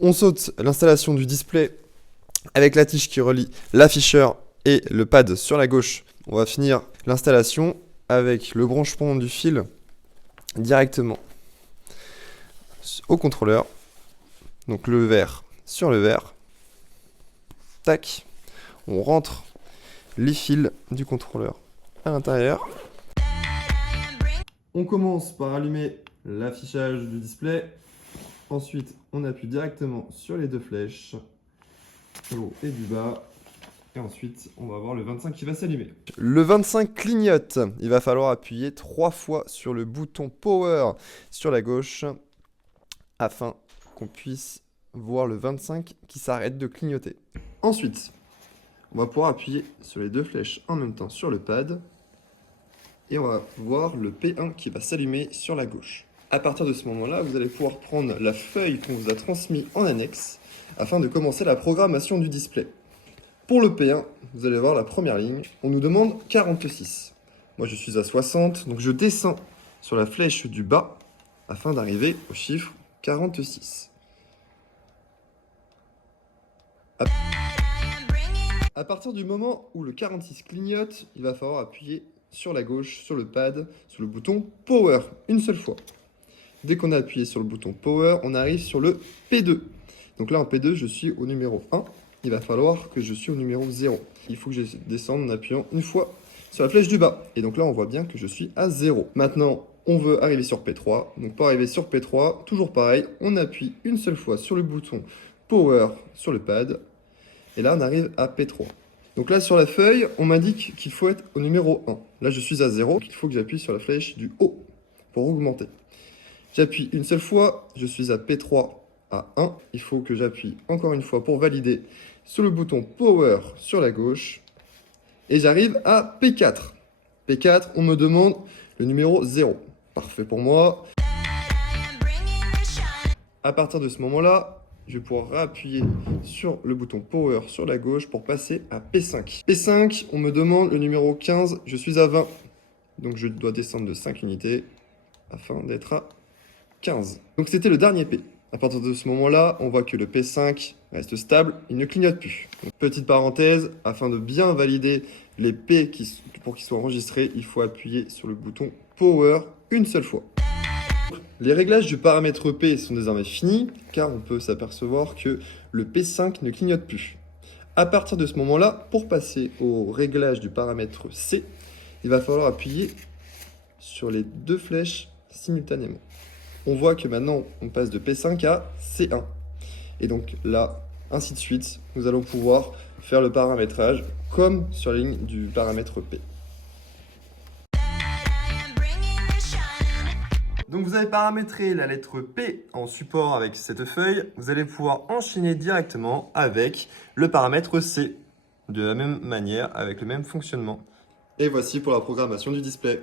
On saute l'installation du display avec la tige qui relie l'afficheur et le pad sur la gauche. On va finir l'installation avec le branchement du fil directement au contrôleur. Donc le vert sur le vert. Tac. On rentre les fils du contrôleur à l'intérieur. On commence par allumer l'affichage du display. Ensuite, on appuie directement sur les deux flèches, du haut et du bas. Et ensuite, on va voir le 25 qui va s'allumer. Le 25 clignote. Il va falloir appuyer 3 fois sur le bouton Power sur la gauche afin qu'on puisse voir le 25 qui s'arrête de clignoter. Ensuite, on va pouvoir appuyer sur les deux flèches en même temps sur le pad et on va voir le P1 qui va s'allumer sur la gauche. À partir de ce moment-là, vous allez pouvoir prendre la feuille qu'on vous a transmise en annexe afin de commencer la programmation du display. Pour le P1, vous allez voir la première ligne, on nous demande 46. Moi je suis à 60, donc je descends sur la flèche du bas afin d'arriver au chiffre 46. À partir du moment où le 46 clignote, il va falloir appuyer sur la gauche, sur le pad, sur le bouton Power, une seule fois. Dès qu'on a appuyé sur le bouton Power, on arrive sur le P2. Donc là en P2, je suis au numéro 1. Il va falloir que je suis au numéro 0. Il faut que je descende en appuyant une fois sur la flèche du bas. Et donc là, on voit bien que je suis à 0. Maintenant, on veut arriver sur P3. Donc pour arriver sur P3, toujours pareil, on appuie une seule fois sur le bouton Power sur le pad. Et là, on arrive à P3. Donc là, sur la feuille, on m'indique qu'il faut être au numéro 1. Là, je suis à 0. Donc il faut que j'appuie sur la flèche du haut pour augmenter. J'appuie une seule fois, je suis à P3 à 1. Il faut que j'appuie encore une fois pour valider sur le bouton Power sur la gauche. Et j'arrive à P4. P4, on me demande le numéro 0. Parfait pour moi. À partir de ce moment-là, je vais pouvoir réappuyer sur le bouton Power sur la gauche pour passer à P5. P5, on me demande le numéro 15. Je suis à 20. Donc je dois descendre de 5 unités afin d'être à 15. Donc c'était le dernier P. À partir de ce moment-là, on voit que le P5 reste stable, il ne clignote plus. Donc, petite parenthèse, afin de bien valider les P pour qu'ils soient enregistrés, il faut appuyer sur le bouton Power une seule fois. Les réglages du paramètre P sont désormais finis, car on peut s'apercevoir que le P5 ne clignote plus. À partir de ce moment-là, pour passer au réglage du paramètre C, il va falloir appuyer sur les deux flèches simultanément. On voit que maintenant, on passe de P5 à C1. Et donc là, ainsi de suite, nous allons pouvoir faire le paramétrage comme sur la ligne du paramètre P. Donc vous avez paramétré la lettre P en support avec cette feuille. Vous allez pouvoir enchaîner directement avec le paramètre C. De la même manière, avec le même fonctionnement. Et voici pour la programmation du display.